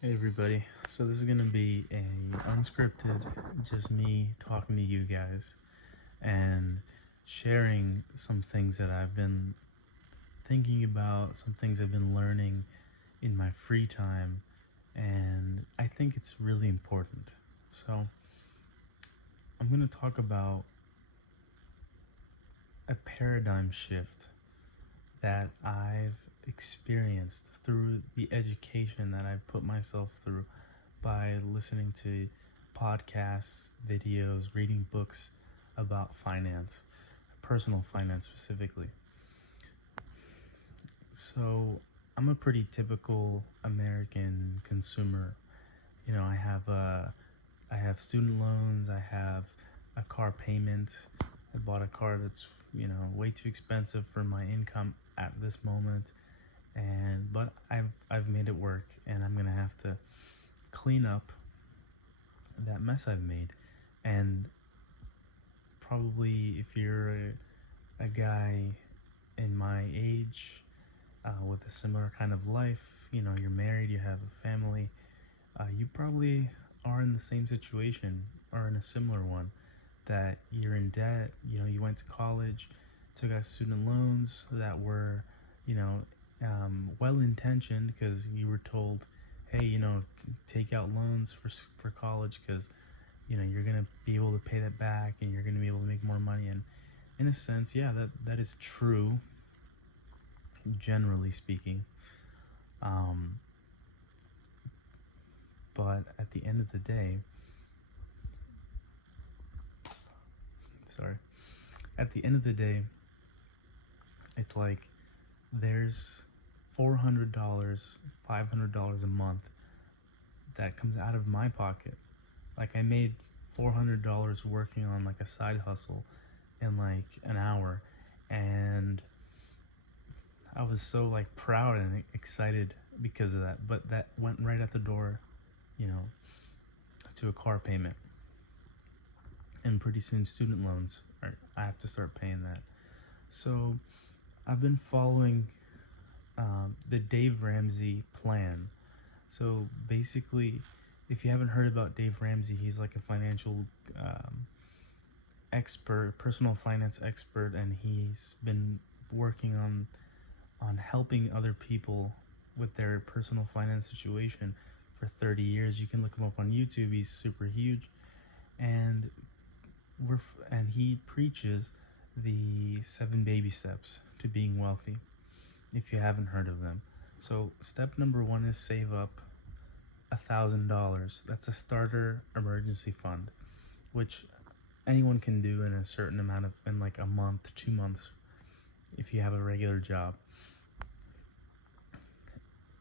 Hey everybody. So this is gonna be a unscripted, just me talking to you guys and sharing some things that I've been thinking about, some things I've been learning in my free time, and I think it's really important. So I'm gonna talk about a paradigm shift that I've experienced through the education that I've put myself through by listening to podcasts, videos, reading books about finance, personal finance specifically. So, I'm a pretty typical American consumer. I have student loans, I have a car payment. I bought a car that's, way too expensive for my income at this moment, and but I've made it work, and I'm going to have to clean up that mess I've made. And probably if you're a guy in my age, with a similar kind of life, you're married, you have a family, you probably are in the same situation or in a similar one, that you're in debt. You went to college, took out student loans that were, you know, well intentioned, because you were told, hey, take out loans for college because you're gonna be able to pay that back and you're gonna be able to make more money. And in a sense, yeah, that is true, generally speaking. Um, but at the end of the day, sorry, at the end of the day, it's like there's $400, $500 a month that comes out of my pocket. Like I made $400 working on like a side hustle in like an hour, and I was so like proud and excited because of that. But that went right at the door, you know, to a car payment, and pretty soon student loans. I have to start paying that. So I've been following the Dave Ramsey plan. So basically, if you haven't heard about Dave Ramsey, he's like a financial um, expert, personal finance expert, and he's been working on helping other people with their personal finance situation for 30 years. You can look him up on YouTube. He's super huge, and and he preaches the 7 baby steps to being wealthy. If you haven't heard of them, so step number one is save up $1,000. That's a starter emergency fund, which anyone can do in a certain amount of in like a month, 2 months, if you have a regular job.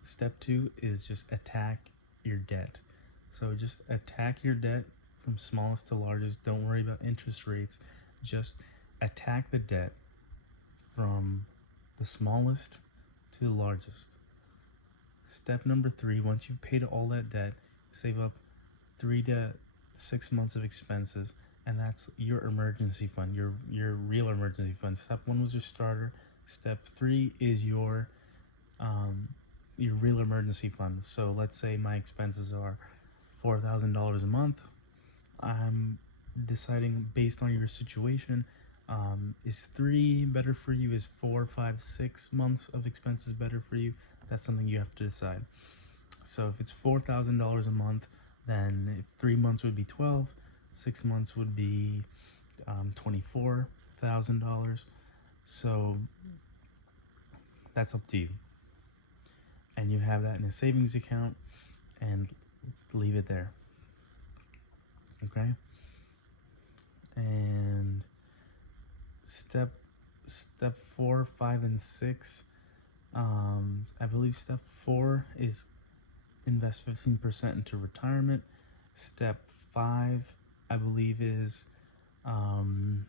Step two is just attack your debt. So just attack your debt from smallest to largest. Don't worry about interest rates. Just attack the debt from the smallest to the largest. Step number three, once you've paid all that debt, save up 3 to 6 months of expenses, and that's your emergency fund, your real emergency fund. Step one was your starter. Step three is your real emergency fund. So let's say my expenses are $4,000 a month. I'm deciding based on your situation. Is three better for you? Is 4, 5, 6 months of expenses better for you? That's something you have to decide. So if it's $4,000 a month, then if 3 months would be 12, 6 months would be $24,000. So that's up to you, and you have that in a savings account and leave it there. Okay. And step step 4, 5, and 6. I believe step four is invest 15% into retirement. Step five, I believe, is um,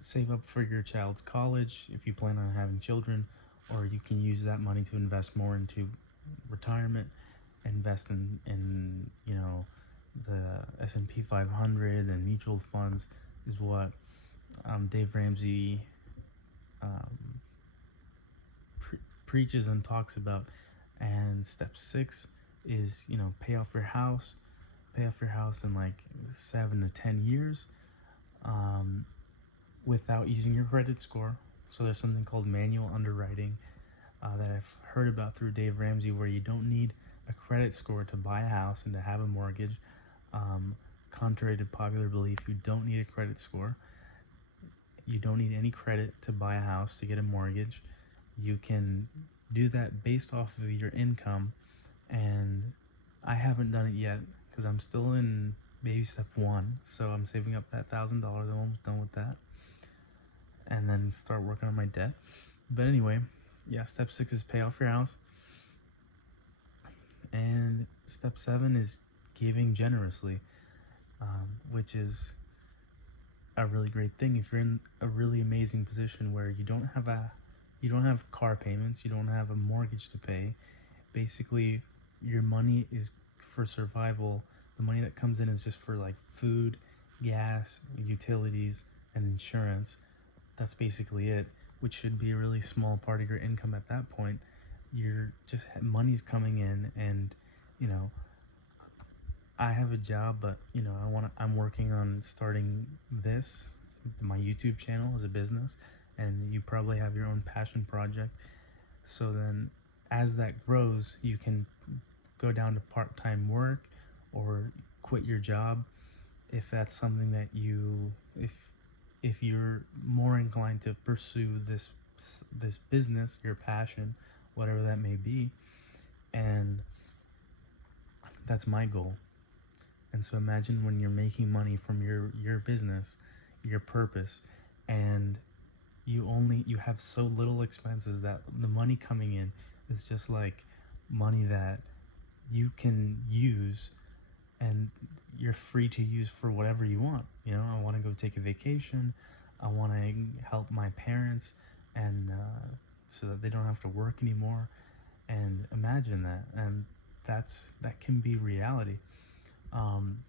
save up for your child's college if you plan on having children, or you can use that money to invest more into retirement. Invest in the S&P 500 and mutual funds is what Dave Ramsey um, preaches and talks about. And step 6 is, pay off your house in like 7 to 10 years, um, without using your credit score. So there's something called manual underwriting, that I've heard about through Dave Ramsey, where you don't need a credit score to buy a house and to have a mortgage. Um, Contrary to popular belief, you don't need a credit score. You don't need any credit to buy a house, to get a mortgage. You can do that based off of your income. And I haven't done it yet because I'm still in baby step 1. So I'm saving up that $1,000. I'm almost done with that. And then start working on my debt. But anyway, yeah, step 6 is pay off your house. And step 7 is giving generously, which is a really great thing if you're in a really amazing position where you don't have car payments, you don't have a mortgage to pay. Basically, your money is for survival. The money that comes in is just for like food, gas, utilities, and insurance. That's basically it, which should be a really small part of your income at that point. You're just money's coming in, and you know I have a job, but I'm working on starting this, my YouTube channel, as a business, and you probably have your own passion project. So then, as that grows, you can go down to part-time work or quit your job if that's something that if you're more inclined to pursue this business, your passion, whatever that may be. And that's my goal. And so imagine when you're making money from your business, your purpose, and you have so little expenses that the money coming in is just like money that you can use, and you're free to use for whatever you want. I want to go take a vacation. I want to help my parents, and so that they don't have to work anymore. And imagine that, and that can be reality.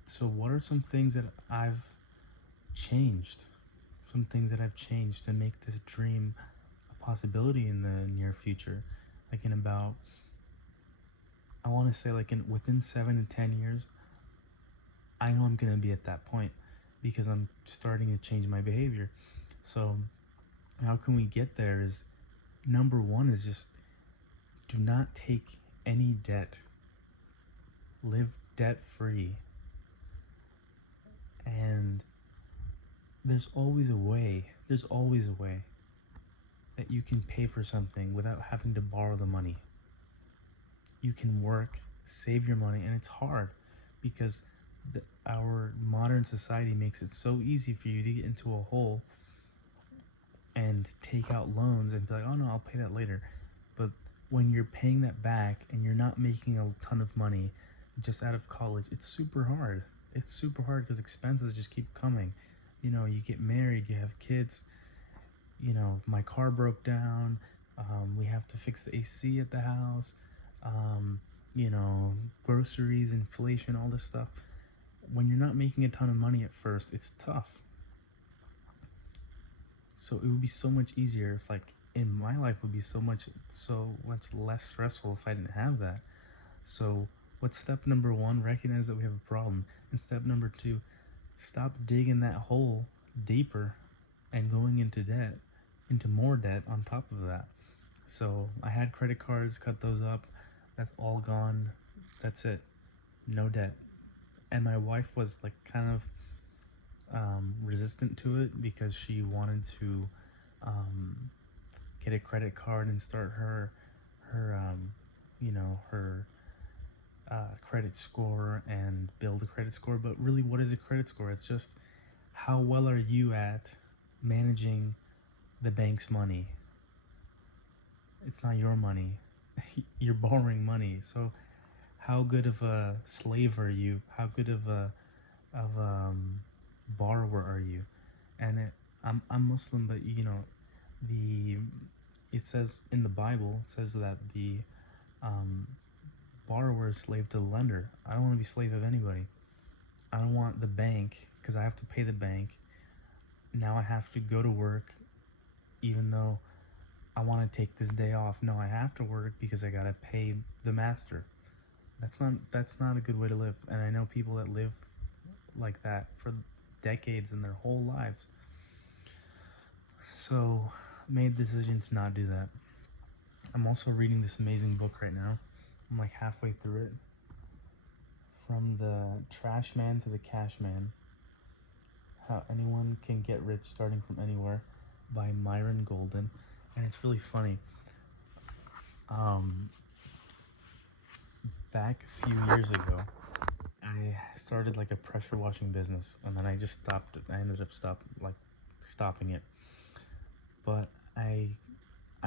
So what are some things that I've changed? Some things that I've changed to make this dream a possibility in the near future. Like I want to say within 7 to 10 years, I know I'm gonna be at that point because I'm starting to change my behavior. So how can we get there? Is number one is just do not take any debt. Live debt free. And there's always a way that you can pay for something without having to borrow the money. You can work, save your money, and it's hard because our modern society makes it so easy for you to get into a hole and take out loans and be like, oh no, I'll pay that later. But when you're paying that back and you're not making a ton of money just out of college, it's super hard. It's super hard because expenses just keep coming. You get married, you have kids. My car broke down. We have to fix the AC at the house. Um, Groceries, inflation, all this stuff. When you're not making a ton of money at first, it's tough. So it would be so much easier if, in my life, would be so much less stressful if I didn't have that. So what's step number one? Recognize that we have a problem. And step number two, stop digging that hole deeper and going into more debt on top of that. So I had credit cards, cut those up. That's all gone. That's it. No debt. And my wife was kind of resistant to it because she wanted to get a credit card and start her credit score and build a credit score. But really, what is a credit score? It's just how well are you at managing the bank's money. It's not your money. You're borrowing money. So how good of a slave are you? How good of a borrower are you? And I'm Muslim, but the it says in the Bible, it says that the borrower is slave to the lender. I don't want to be slave of anybody. I don't want the bank, because I have to pay the bank. Now I have to go to work, even though I want to take this day off. No, I have to work because I gotta pay the master. That's not a good way to live. And I know people that live like that for decades in their whole lives. So made the decision to not do that. I'm also reading this amazing book right now. I'm like halfway through it. From the trash man to the cash man. How anyone can get rich starting from anywhere by Myron Golden. And it's really funny. Um, Back a few years ago, I started like a pressure washing business, and then I just stopped it. I ended up stopping it. But I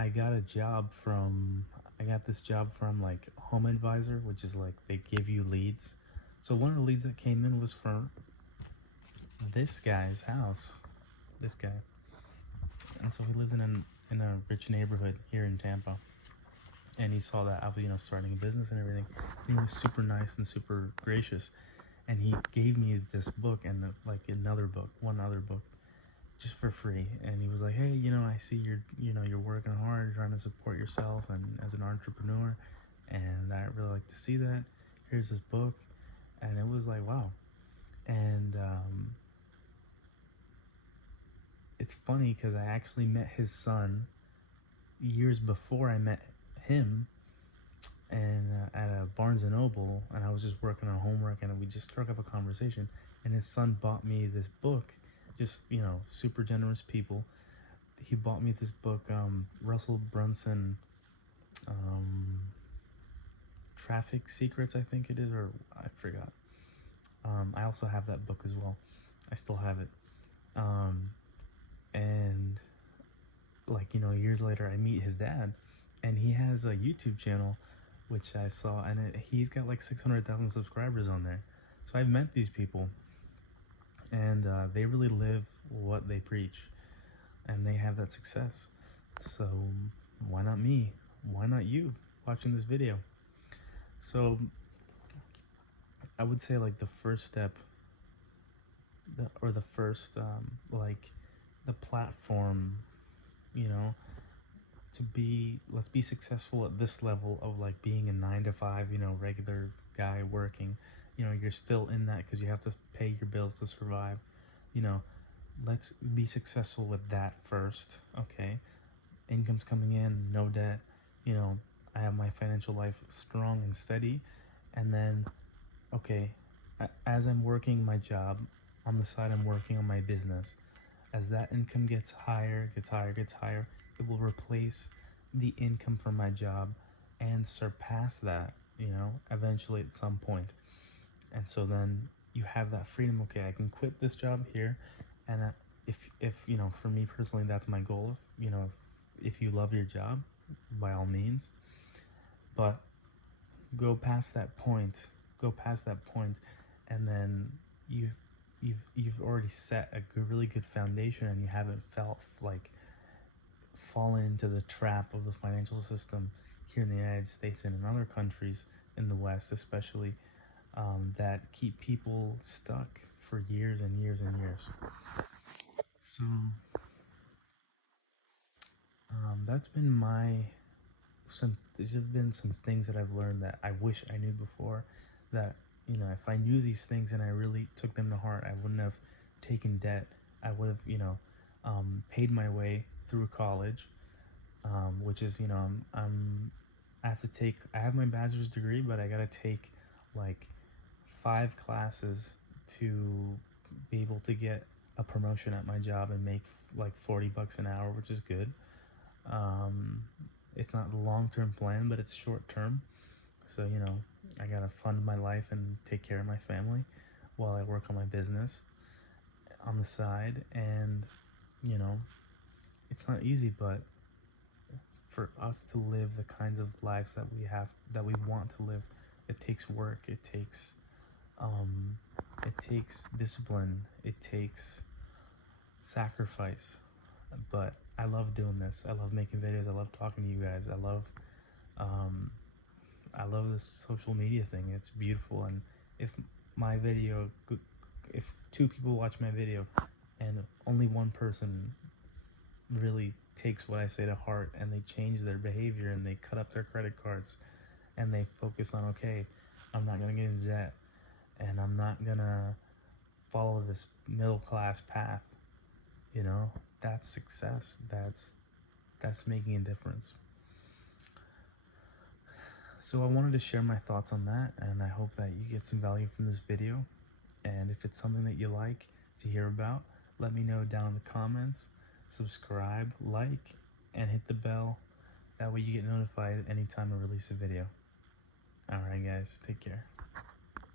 got a job from I got this job from like Home Advisor, which is like they give you leads. So one of the leads that came in was from this guy's house. This guy. And so he lives in a rich neighborhood here in Tampa. And he saw that I was, starting a business and everything. And he was super nice and super gracious. And he gave me this book and like one other book, just for free. And he was like, "Hey, I see you're working hard, trying to support yourself and as an entrepreneur, and I really like to see that. Here's this book." And it was like, wow. And it's funny because I actually met his son years before I met him, and at a Barnes and Noble, and I was just working on homework, and we just struck up a conversation. And his son bought me this book, just super generous people. He bought me this book, Russell Brunson, um, Traffic Secrets, I think it is, or I forgot. I also have that book as well. I still have it. Um, and like years later, I meet his dad, and he has a YouTube channel, which I saw, and he's got like 600,000 subscribers on there. So I've met these people, and they really live what they preach, and they have that success. So why not me? Why not you watching this video? So I would say like the first step, or the first like the platform, you know, let's be successful at this level of like being a 9 to 5, regular guy working. You're still in that because you have to pay your bills to survive. You know, let's be successful with that first, okay? Income's coming in, no debt. I have my financial life strong and steady. And then, okay, as I'm working my job, on the side I'm working on my business. As that income gets higher, it will replace the income from my job and surpass that, eventually at some point. And so then you have that freedom. Okay, I can quit this job here, and if for me personally, that's my goal. If you love your job, by all means, but go past that point, and then you've already set a really good foundation, and you haven't felt like fallen into the trap of the financial system here in the United States and in other countries in the West, especially, that keep people stuck for years and years and years. So that's been these have been some things that I've learned that I wish I knew before. That if I knew these things and I really took them to heart, I wouldn't have taken debt. I would have paid my way through college, which is I have my bachelor's degree, but I gotta take like 5 classes to be able to get a promotion at my job and make like $40 an hour, which is good. Um, it's not the long-term plan, but it's short-term. So I gotta fund my life and take care of my family while I work on my business on the side. And you know, it's not easy, but for us to live the kinds of lives that we want to live, it takes work. Um, it takes discipline. It takes sacrifice. But I love doing this. I love making videos. I love talking to you guys. Um, I love this social media thing. It's beautiful. And if my video, if 2 people watch my video, and only one person really takes what I say to heart and they change their behavior and they cut up their credit cards and they focus on, okay, I'm not gonna get into debt and I'm not gonna follow this middle class path. You know, that's success. That's making a difference. So I wanted to share my thoughts on that, and I hope that you get some value from this video. And if it's something that you like to hear about, let me know down in the comments. Subscribe, like, and hit the bell. That way you get notified anytime I release a video. Alright guys, take care.